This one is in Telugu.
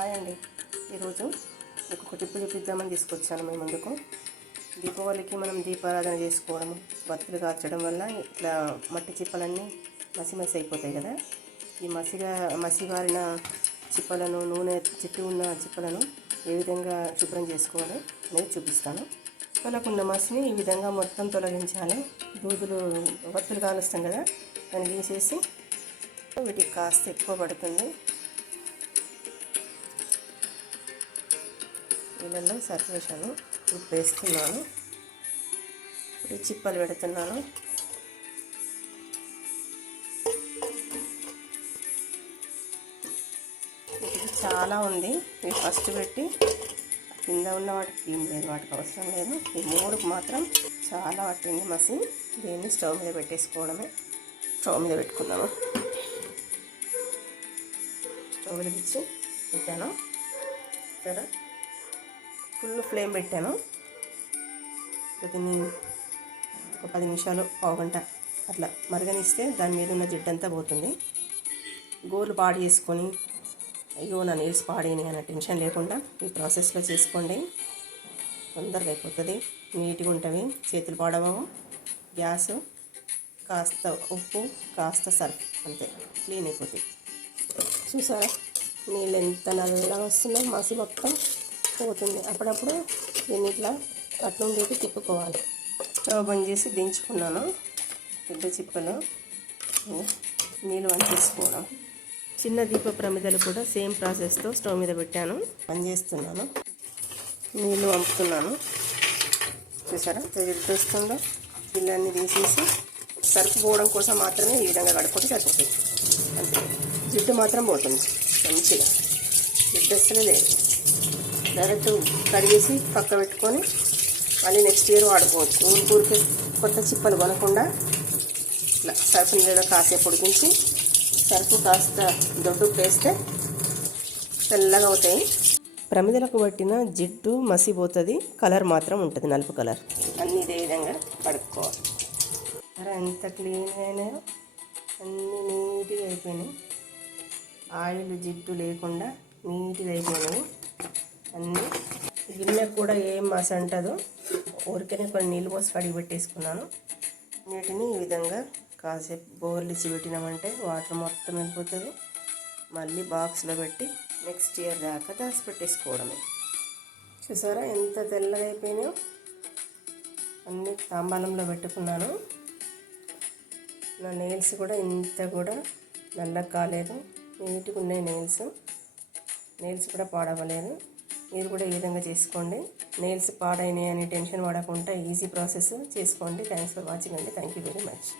హాయ్ అండి. ఈరోజు మీకు ఒక టిప్పు చూపిద్దామని తీసుకొచ్చాను మేము ముందుకు. దీపావళికి మనం దీపారాధన చేసుకోవడం బత్తులు కాల్చడం వల్ల ఇట్లా మట్టి చిప్పలన్నీ మసి మసి అయిపోతాయి కదా. ఈ మసిగా మసిగారిన చిప్పలను నూనె చుట్టూ ఉన్న చిప్పలను ఏ విధంగా శుభ్రం చేసుకోవాలో అనేది చూపిస్తాను. చిప్పలకున్న మసిని ఈ విధంగా మొత్తం తొలగించాలి. దూదులు వత్తులు కాలుస్తాం కదా దాన్ని తీసేసి వీటికి కాస్త ఎక్కువ పడుతుంది. నీళ్ళల్లో సర్ఫ్ ఉప్పు వేస్తున్నాను. ఈ చిప్పలు పెడుతున్నాను. ఇది చాలా ఉంది. ఇవి ఫస్ట్ పెట్టి కింద ఉన్న వాటికి క్రీమ్ లేదు వాటికి అవసరం లేదు. ఈ మూడుకు మాత్రం చాలా పట్టింది మసి దీన్ని స్టవ్ మీద పెట్టేసుకోవడమే. స్టవ్ మీద పెట్టుకుందాము. స్టవ్ వెలిగించి పెట్టాను. సరే. ఫుల్ ఫ్లేమ్ పెట్టాను. దీన్ని ఒక పది నిమిషాలు పావుగంట అట్లా మరగనిస్తే దాని మీద ఉన్న జిడ్డంతా పోతుంది. గోలు పాడు చేసుకొని అయ్యో నా నీల్స్ పాడేని అన్న టెన్షన్ లేకుండా ఈ ప్రాసెస్లో చేసుకోండి. తొందరగా అయిపోతుంది. నీట్గా ఉంటుంది చేతులు పాడవవు గ్యాస్ కాస్త ఉప్పు కాస్త సర్ఫ్ అంతే. క్లీన్ అయిపోతుంది చూసారా? నీళ్ళు ఎంత నల్లగా వస్తుందో మసి మొత్తం. పోతుంది. అప్పుడప్పుడు దీన్ని ఇట్లా అట్లా తిప్పుకోవాలి. స్టవ్ బంద్ చేసి దించుకున్నాను. పెద్ద చిప్పలు నీళ్ళు అని తీసుకోవడం చిన్న దీప ప్రమిదలు కూడా సేమ్ ప్రాసెస్తో స్టవ్ మీద పెట్టాను. పని చేస్తున్నాను. నీళ్ళు వంపుతున్నాను. చూసారా? తెలుస్తుందో వస్తుందో నీళ్ళన్నీ తీసేసి సరుకు పోవడం కోసం మాత్రమే ఈ విధంగా కడుక్కుంటే సరిపోతుంది. అంతే. జిడ్డు మాత్రం పోతుంది. మంచిగా. జిడ్డు అసలే లేదు. డైరెక్ట్ కడిగేసి పక్క పెట్టుకొని మళ్ళీ నెక్స్ట్ ఇయర్ వాడుకోవచ్చు. ఊరికే కొత్త చిప్పలు కొనకుండా ఇట్లా సరుకు నీళ్ళలో కాసేపు ఉడికించి సర్ఫ్ కాస్త దొడ్డు వేస్తే తెల్లగా అవుతాయి. ప్రమిదలకు పట్టిన జిడ్డు మసిపోతుంది కలర్ మాత్రం ఉంటుంది నలుపు కలర్. అన్నీ ఇదే విధంగా కడుక్కోవాలి. అరే ఎంత క్లీన్ అయినాయో అన్నీ నీట్గా అయిపోయినాయి. ఆయిల్ జిడ్డు లేకుండా నీట్గా అయిపోయినాయి. అన్నీ. గిన్నె కూడా ఏం మస అంటదు ఊరికనే కొన్ని నీళ్ళు పోసి కడిగి పెట్టేసుకున్నాను. నీటిని ఈ విధంగా కాసేపు బోర్లు ఇచ్చి పెట్టినామంటే వాటర్ మొత్తం వెళ్ళిపోతుంది. మళ్ళీ బాక్స్లో పెట్టి నెక్స్ట్ ఇయర్ దాకా దాచి పెట్టేసుకోవడమే. చూసారా ఎంత తెల్లగా అయిపోయినాయో? అన్ని తాంబాలంలో పెట్టుకున్నాను. నా నెయిల్స్ కూడా ఇంత కూడా నల్లగా కాలేదు. నీట్గా ఉన్నాయి నెయిల్స్. నెయిల్స్ కూడా పాడవలేదు. మీరు కూడా ఈ విధంగా చేసుకోండి. నెయిల్స్ పాడైనాయి అని టెన్షన్ పడకుండా ఈజీ ప్రాసెస్ చేసుకోండి. థ్యాంక్స్ ఫర్ వాచింగ్ అండి. Thank you very much